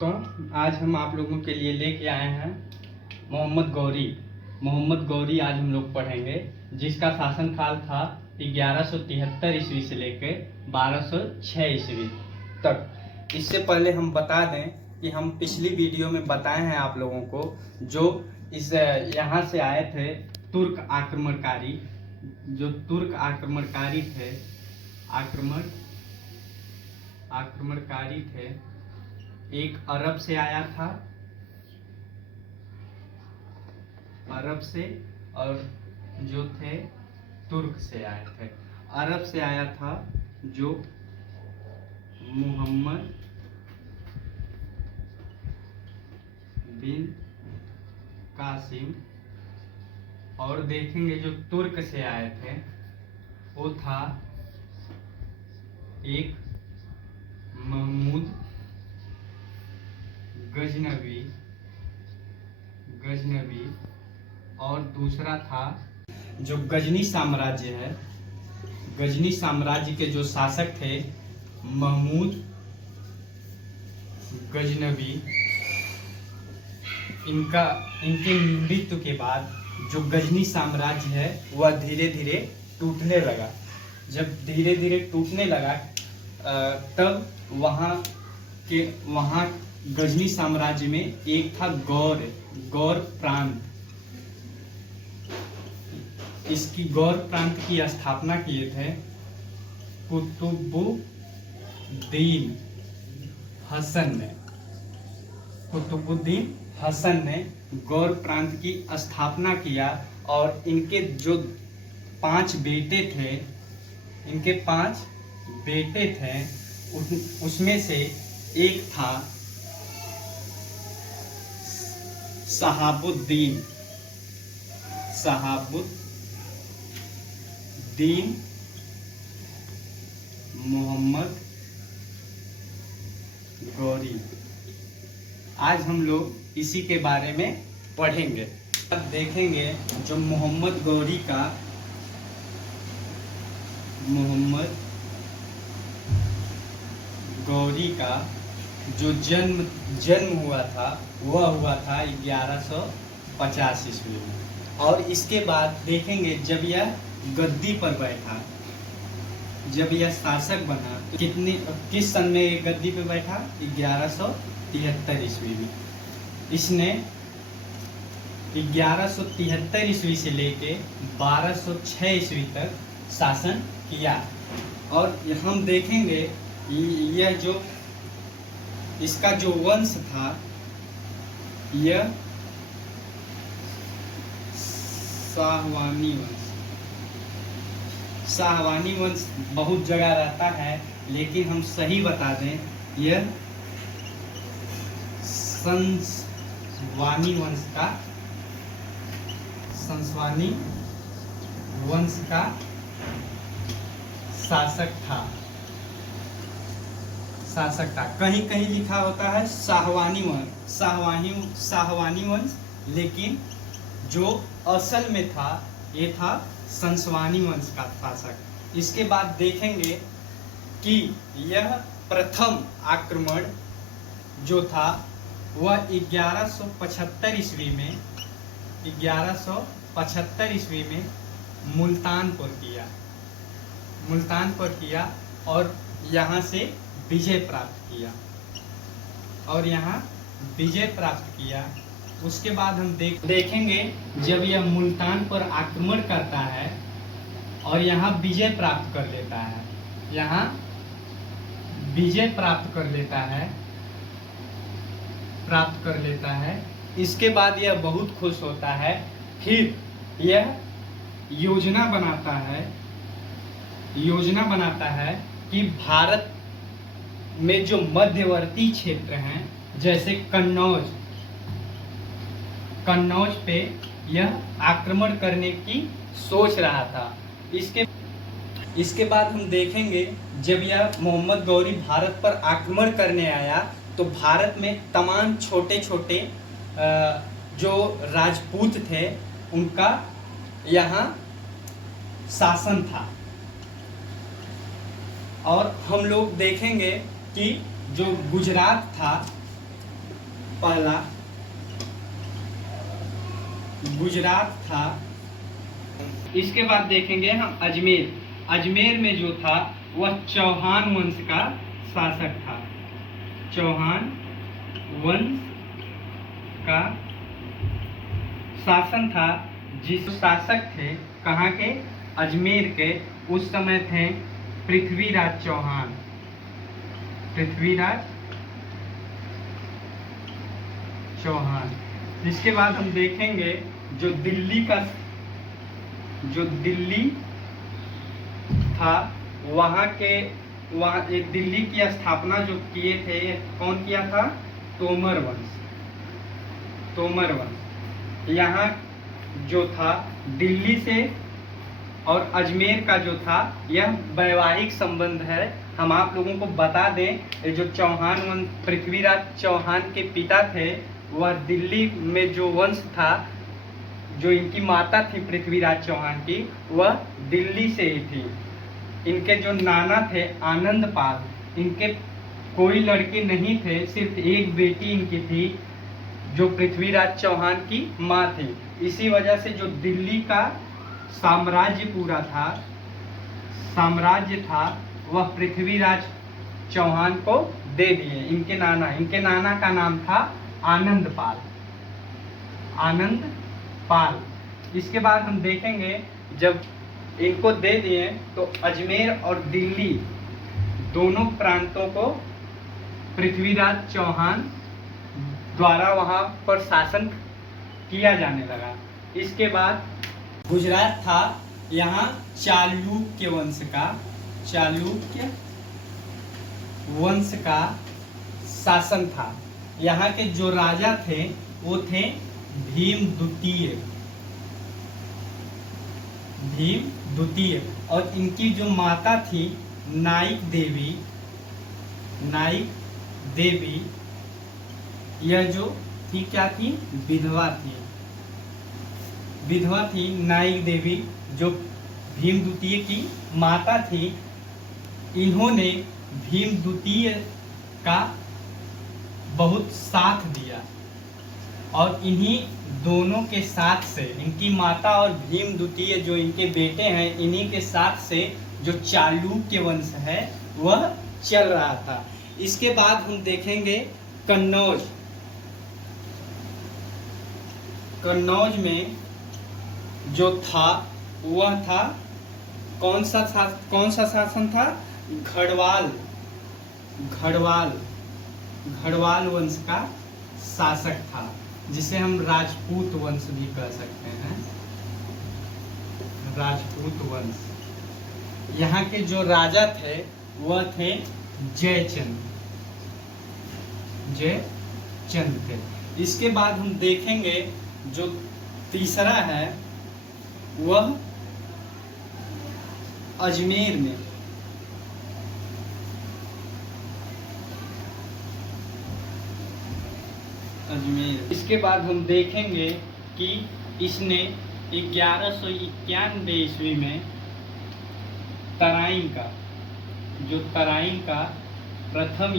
तो आज हम आप लोगों के लिए लेके आए हैं मोहम्मद गौरी। मोहम्मद गौरी आज हम लोग पढ़ेंगे, जिसका शासनकाल था 1173 ईस्वी से लेकर 1206 ईस्वी तक। इससे पहले हम बता दें कि हम पिछली वीडियो में बताए हैं आप लोगों को, जो इस यहाँ से आए थे तुर्क आक्रमणकारी, जो तुर्क आक्रमणकारी थे, आक्रमणकारी थे। एक अरब से आया था, अरब से, और जो थे तुर्क से आए थे। अरब से आया था जो मोहम्मद बिन कासिम, और देखेंगे जो तुर्क से आए थे वो था एक महमूद गजनवी, और दूसरा था जो गजनी साम्राज्य है, गजनी साम्राज्य के जो शासक थे महमूद गजनवी। इनके मृत्यु के बाद जो गजनी साम्राज्य है वह धीरे धीरे टूटने लगा। जब धीरे धीरे टूटने लगा तब वहाँ गजनी साम्राज्य में एक था गौर प्रांत। इसकी गौर प्रांत की स्थापना किए थे कुतुबुद्दीन हसन ने गौर प्रांत की स्थापना किया। और इनके जो 5 बेटे थे, उसमें से एक था शहाबुद्दीन मोहम्मद गौरी। आज हम लोग इसी के बारे में पढ़ेंगे। अब देखेंगे जो मोहम्मद गौरी का जो जन्म हुआ था वह हुआ था 1150 ईस्वी में। और इसके बाद देखेंगे जब यह गद्दी पर बैठा, जब यह शासक बना तो किस सन में गद्दी पर बैठा? 1173 ईस्वी में। इसने 1173 ईस्वी से लेके 1206 ईस्वी तक शासन किया। और हम देखेंगे यह जो इसका जो वंश था, यह शाहवानी वंश बहुत जगह रहता है, लेकिन हम सही बता दें यह संसवानी वंश का शासक था। कहीं कहीं लिखा होता है शाहवानी वंश, लेकिन जो असल में था ये था संसवानी वंश का शासक। इसके बाद देखेंगे कि यह प्रथम आक्रमण जो था वह 1175 ईस्वी में मुल्तान पर किया और यहाँ से विजय प्राप्त किया। उसके बाद हम देखेंगे जब यह मुल्तान पर आक्रमण करता है और यहाँ विजय प्राप्त कर लेता है, इसके बाद यह बहुत खुश होता है। फिर यह योजना बनाता है कि भारत में जो मध्यवर्ती क्षेत्र हैं, जैसे कन्नौज पे यह आक्रमण करने की सोच रहा था। इसके बाद हम देखेंगे जब यह मोहम्मद गौरी भारत पर आक्रमण करने आया तो भारत में तमाम छोटे छोटे जो राजपूत थे उनका यहाँ शासन था। और हम लोग देखेंगे कि जो गुजरात था पहला गुजरात था। इसके बाद देखेंगे हम अजमेर। अजमेर में जो था वह चौहान वंश का शासक था। चौहान वंश का शासन था। जिस शासक थे कहाँ के? अजमेर के। उस समय थे पृथ्वीराज चौहान। पृथ्वीराज चौहान। इसके बाद हम देखेंगे जो दिल्ली था वहाँ एक दिल्ली की स्थापना जो किए थे, कौन किया था? तोमर वंश। तोमर वंश यहाँ जो था दिल्ली से और अजमेर का जो था यह वैवाहिक संबंध है। हम आप लोगों को बता दें जो चौहान वंश पृथ्वीराज चौहान के पिता थे वह दिल्ली में जो वंश था, जो इनकी माता थी पृथ्वीराज चौहान की, वह दिल्ली से ही थी। इनके जो नाना थे आनंदपाल, इनके कोई लड़के नहीं थे, सिर्फ एक बेटी इनकी थी जो पृथ्वीराज चौहान की माँ थी। इसी वजह से जो दिल्ली का साम्राज्य पूरा था, साम्राज्य था, वह पृथ्वीराज चौहान को दे दिए इनके नाना का नाम था आनंदपाल। आनंदपाल। इसके बाद हम देखेंगे जब इनको दे दिए तो अजमेर और दिल्ली दोनों प्रांतों को पृथ्वीराज चौहान द्वारा वहाँ पर शासन किया जाने लगा। इसके बाद गुजरात था। यहाँ चालुक्य वंश का शासन था। यहाँ के जो राजा थे वो थे भीम द्वितीय और इनकी जो माता थी नाइक देवी, यह जो थी क्या थी? विधवा थी नाइक देवी, जो भीम द्वितीय की माता थी। इन्होंने भीम द्वितीय का बहुत साथ दिया और इन्हीं दोनों के साथ से, इनकी माता और भीम द्वितीय जो इनके बेटे हैं, इन्हीं के साथ से जो चालुक्य वंश है वह चल रहा था। इसके बाद हम देखेंगे कन्नौज में जो था वह था कौन सा शासन था? घड़वाल वंश का शासक था, जिसे हम राजपूत वंश भी कह सकते हैं। राजपूत वंश। यहाँ के जो राजा थे वह थे जयचंद थे। इसके बाद हम देखेंगे जो तीसरा है वह अजमेर में। अजमेर। इसके बाद हम देखेंगे कि इसने 1191 ईस्वी में तराइन का प्रथम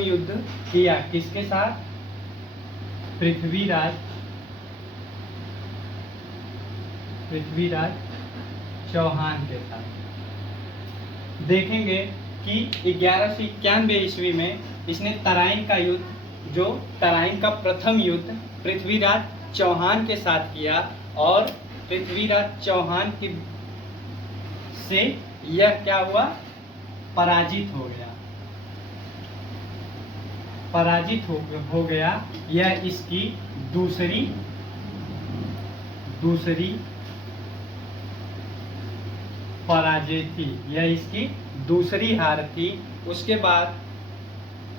युद्ध किया। किसके साथ? पृथ्वीराज चौहान के साथ। देखेंगे कि 1191 ईस्वी में इसने तराइन का युद्ध, जो तराइन का प्रथम युद्ध पृथ्वीराज चौहान के साथ किया और पृथ्वीराज चौहान की से यह क्या हुआ? पराजित हो गया। यह इसकी दूसरी पराजय थी। यह इसकी दूसरी हार थी। उसके बाद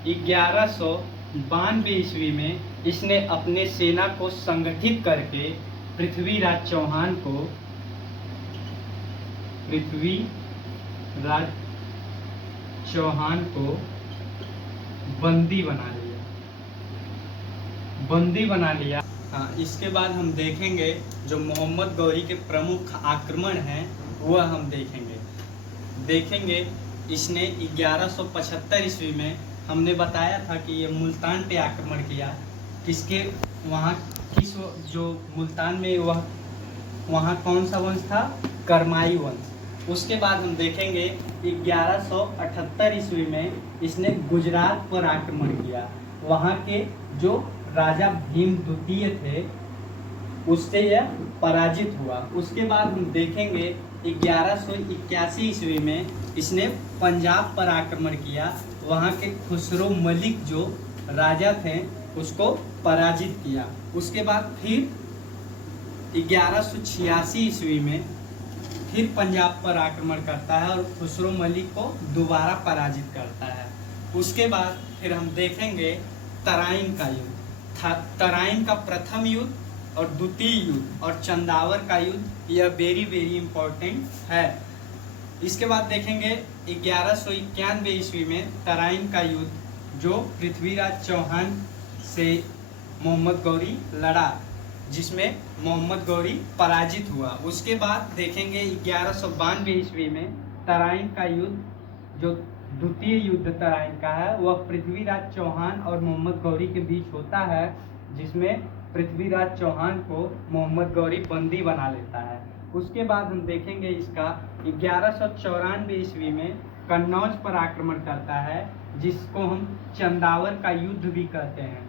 1192 ईस्वी में इसने अपने सेना को संगठित करके पृथ्वीराज चौहान को बंदी बना लिया। हाँ, इसके बाद हम देखेंगे जो मोहम्मद गौरी के प्रमुख आक्रमण हैं वह हम देखेंगे इसने 1175 ईस्वी में, हमने बताया था कि ये मुल्तान पे आक्रमण किया। किसके वहाँ किस जो मुल्तान में वहाँ कौन सा वंश था? करमाई वंश। उसके बाद हम देखेंगे 1178 ईस्वी में इसने गुजरात पर आक्रमण किया। वहाँ के जो राजा भीम द्वितीय थे उससे यह पराजित हुआ। उसके बाद हम देखेंगे 1181 ईस्वी में इसने पंजाब पर आक्रमण किया। वहाँ के खुसरो मलिक जो राजा थे उसको पराजित किया। उसके बाद फिर 1186 ईस्वी में फिर पंजाब पर आक्रमण करता है और खुसरो मलिक को दोबारा पराजित करता है। उसके बाद फिर हम देखेंगे तराइन का युद्ध। तराइन का प्रथम युद्ध और द्वितीय युद्ध और चंदावर का युद्ध, यह वेरी वेरी इंपॉर्टेंट है। इसके बाद देखेंगे 1191 ईस्वी में तराइन का युद्ध, जो पृथ्वीराज चौहान से मोहम्मद गौरी लड़ा, जिसमें मोहम्मद गौरी पराजित हुआ। उसके बाद देखेंगे 1192 ईस्वी में तराइन का युद्ध, जो द्वितीय युद्ध तराइन का है, वह पृथ्वीराज चौहान और मोहम्मद गौरी के बीच होता है, जिसमें पृथ्वीराज चौहान को मोहम्मद गौरी बंदी बना लेता है। उसके बाद हम देखेंगे इसका 1194 ईस्वी में कन्नौज पर आक्रमण करता है, जिसको हम चंदावर का युद्ध भी कहते हैं।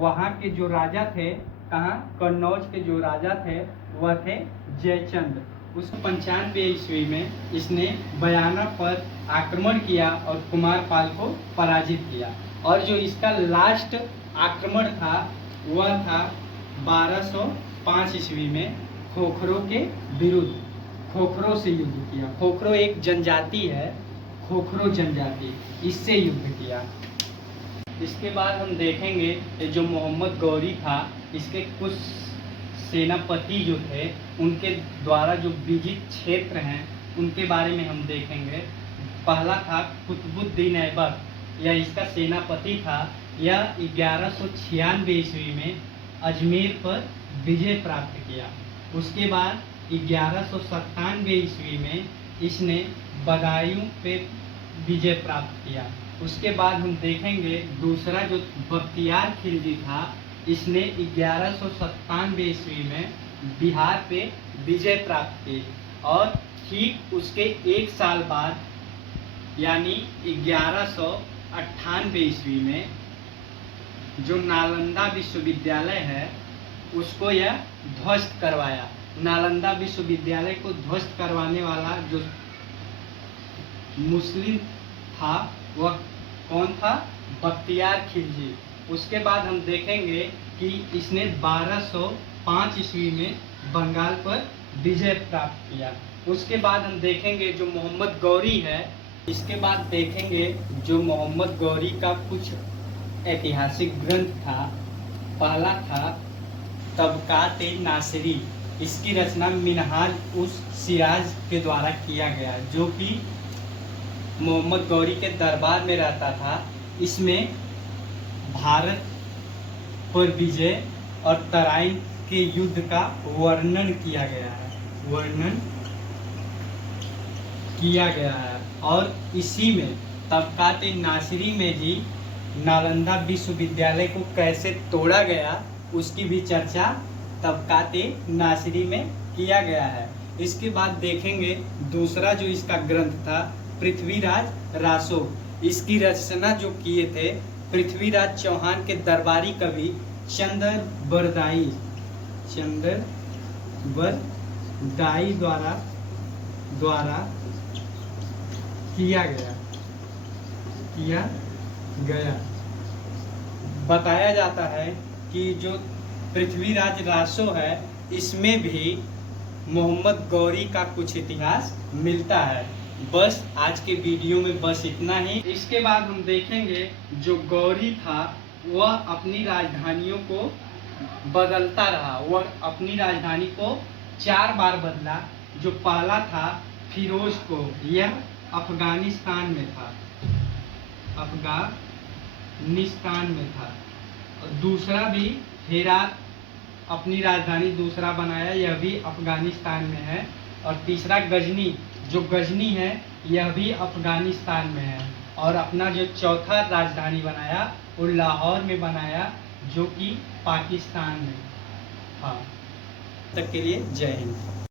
वहाँ के जो राजा थे, कहाँ? कन्नौज के जो राजा थे वह थे जयचंद। उस 95 ईस्वी में इसने बयाना पर आक्रमण किया और कुमारपाल को पराजित किया। और जो इसका लास्ट आक्रमण था वह था 1205 ईस्वी में खोखरों के विरुद्ध, खोखरों से युद्ध किया। खोखरो एक जनजाति है, खोखरो जनजाति, इससे युद्ध किया। इसके बाद हम देखेंगे जो मोहम्मद गौरी था, इसके कुछ सेनापति जो थे उनके द्वारा जो विजित क्षेत्र हैं उनके बारे में हम देखेंगे। पहला था कुतुबुद्दीन ऐबक, यह इसका सेनापति था। यह 1196 ईस्वी में अजमेर पर विजय प्राप्त किया। उसके बाद 1197 ईस्वी में इसने बदायूं पे विजय प्राप्त किया। उसके बाद हम देखेंगे दूसरा जो बख्तियार खिलजी था, इसने 1197 ईस्वी में बिहार पे विजय प्राप्त की। और ठीक उसके एक साल बाद यानी 1198 ईस्वी में जो नालंदा विश्वविद्यालय है उसको यह ध्वस्त करवाया। नालंदा विश्वविद्यालय को ध्वस्त करवाने वाला जो मुस्लिम था वह कौन था? बख्तियार खिलजी। उसके बाद हम देखेंगे कि इसने 1205 ईस्वी में बंगाल पर विजय प्राप्त किया। उसके बाद हम देखेंगे जो मोहम्मद गौरी है। इसके बाद देखेंगे जो मोहम्मद गौरी का कुछ ऐतिहासिक ग्रंथ था। पहला था तबकात-ए-नासिरी, इसकी रचना मिनहाज उस सिराज के द्वारा किया गया, जो कि मोहम्मद गौरी के दरबार में रहता था। इसमें भारत पर विजय और तराइन के युद्ध का वर्णन किया गया है। और इसी में तबकात-ए-नासिरी में ही नालंदा विश्वविद्यालय को कैसे तोड़ा गया उसकी भी चर्चा तबकात-ए-नासिरी में किया गया है। इसके बाद देखेंगे दूसरा जो इसका ग्रंथ था पृथ्वीराज रासो। इसकी रचना जो किए थे पृथ्वीराज चौहान के दरबारी कवि चंदरबरदाई द्वारा किया गया। बताया जाता है कि जो पृथ्वीराज रासो है इसमें भी मोहम्मद गौरी का कुछ इतिहास मिलता है। बस आज के वीडियो में बस इतना ही। इसके बाद हम देखेंगे जो गौरी था वह अपनी राजधानियों को बदलता रहा। वह अपनी राजधानी को 4 बार बदला। जो पहला था फिरोजपुर, यह अफगानिस्तान में था। और दूसरा भी हेरात अपनी राजधानी दूसरा बनाया, यह भी अफगानिस्तान में है। और तीसरा गजनी, जो गजनी है यह भी अफगानिस्तान में है। और अपना जो चौथा राजधानी बनाया वो लाहौर में बनाया, जो कि पाकिस्तान में। हाँ, तक के लिए जय हिंद।